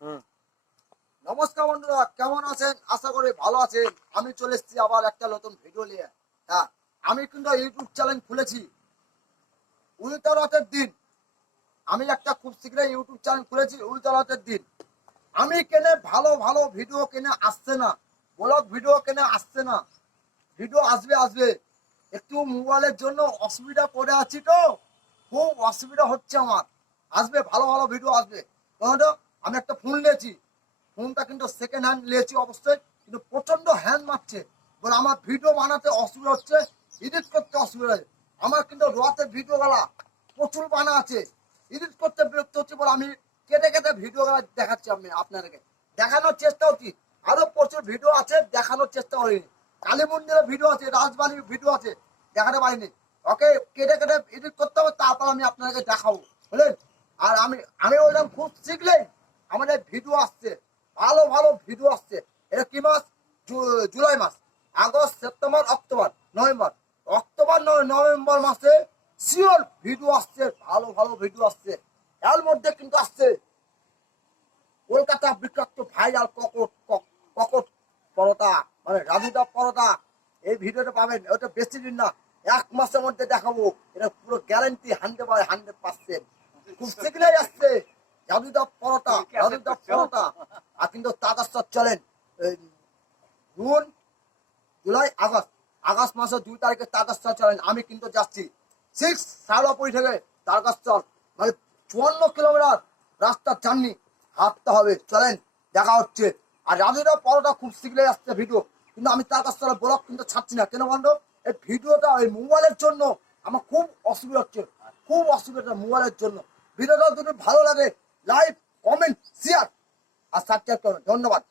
নমস্কার বন্ধুরা, কেমন আছেন? আশা করি ভালো আছেন। আমি চলে এসেছি আবার একটা নতুন ভিডিও নিয়ে। হ্যাঁ, আমি কিন্তু ইউটিউব চ্যানেল খুলেছি উইতরতের দিন। আমি একটা খুব শীঘ্রই ইউটিউব চ্যানেল খুলেছি উইতরতের দিন। আমি কেনে ভালো ভালো ভিডিও কেনে আসছে না, ব্লগ ভিডিও কেনে আসছে না। ভিডিও আসবে আসবে, একটু মোবাইলের জন্য অসুবিধা পড়ে আছি, তো খুব অসুবিধা হচ্ছে আমার। আসবে, ভালো ভালো ভিডিও আসবে। তো আমি একটা ফোন নিয়েছি, ফোনটা কিন্তু সেকেন্ড হ্যান্ড নিয়েছি অবশ্যই, কিন্তু প্রচন্ড হ্যান্ড মারছে বলে আমার ভিডিও বানাতে অসুবিধা হচ্ছে, এডিট করতে অসুবিধা হচ্ছে। আমার কিন্তু রাতে ভিডিও গলা প্রচুর বানা আছে, এডিট করতে বিরক্ত হচ্ছে বলে আমি কেটে কেটে ভিডিও গলা দেখাচ্ছি। আমি আপনাদেরকে দেখানোর চেষ্টা করছি, আরো প্রচুর ভিডিও আছে দেখানোর চেষ্টা করিনি। কালী মন্দিরের ভিডিও আছে, রাজবাড়ির ভিডিও আছে, দেখাতে পারিনি। ওকে কেটে কেটে এডিট করতে হবে, তারপর আমি আপনাদেরকে দেখাবো, বুঝলেন? আর আমি আমি ওইরকম খুব শিখলেই আমাদের ভিডিও আসছে, ভালো ভালো ভিডিও আসছে। এটা কি মাস? জুলাই মাস, August, September, October, November. October November মাসে শিওর ভিডিও আসছে, ভালো ভালো ভিডিও আসছে। এর মধ্যে কিন্তু আসছে কলকাতা বিখ্যাত ভাইরাল ককট পরোটা, মানে রাজুদা পরোটা। এই ভিডিওটা পাবেন, ওটা বেশি দিন না, 1 মাসের মধ্যে দেখাবো। এটা পুরো গ্যারান্টি 100% খুব শীঘ্রই আসছে রাজুদা পরোটা, রাজুদা পরোটা। আর কিন্তু তারকাস্বর চলেন জুন, জুলাই, আগস্ট, আগস্ট মাসের 2 তারিখে তারকাস্বর চলেন। আমি কিন্তু যাচ্ছি 6 শালপুরি থেকে তারকাস্বর, মানে 54 কিলোমিটার রাস্তার জার্নি হাঁটতে হবে। চলেন, দেখা হচ্ছে। আর রাজুদা পরোটা খুব শীঘ্রই আসছে ভিডিও, কিন্তু আমি তারকাস্বরের ব্লগ কিন্তু ছাড়ছি না। কেন বন্ধু? এই ভিডিওটা ওই মোবাইলের জন্য আমার খুব অসুবিধা হচ্ছে, খুব অসুবিধা মোবাইলের জন্য। ভিডিওটা যদি ভালো লাগে লাইক, কমেন্ট, শেয়ার আর সাবস্ক্রাইব করুন। ধন্যবাদ।